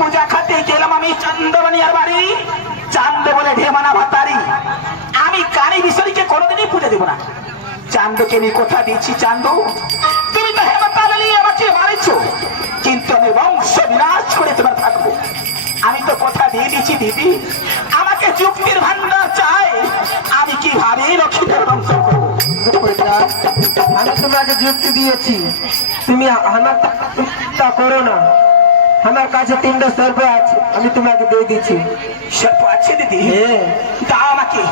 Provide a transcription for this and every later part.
পূজা খাতে গেলাম আমি চান্দবানিয়ার বাড়ি। চান্দ বলে ঢেমানা ভাতারি। আমি কারি বিশ্বরীকে কোনোদিনই পূজা দেব না। চান্দকে আমি কথা দিয়েছি, চান্দ তুমি তো হেমতালি আমাকে মারেছ, কিন্তু আমি বংশ বিনাশ করে তোমার থাকবো। আমি তো কথা দিয়ে দিয়েছি দিদি, আমাকে যুক্তির ভান্ডার চাই। আমি কিভাবে লক্ষ্মীদের ধ্বংস করবো? আমি তোমাকে যুক্তি দিয়েছি, তুমি আমার তা করো না। আমার কাছে 3টা সর্প আছে, আমি তোমাকে দিয়ে দিচ্ছি। সর্প আছে দিদি? দাও আমাকে,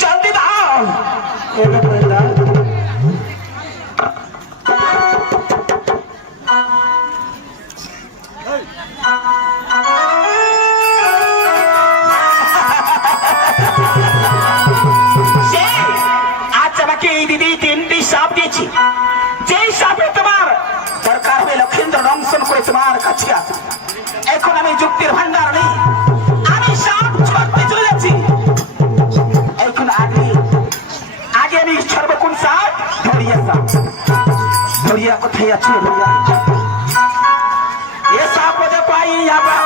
জলদি দাও। আজ আমাকে এই দিদি 3টি সাপ দিয়েছি। যেই সাপে তোমার দরকার হবে লক্ষেন্দ্র দংশন করে তোমার কাছে আসে। এখন আমি যুক্তির ভান্ডার নেই, আমি সাপ ছড়তে চলে যাচ্ছি। এখন আগে আমি ছড়ব কোন সাপ? ধরিয়া সাপ। ধরিয়া কোথায় আছে? ধরিয়া এ সাপ পাই আবার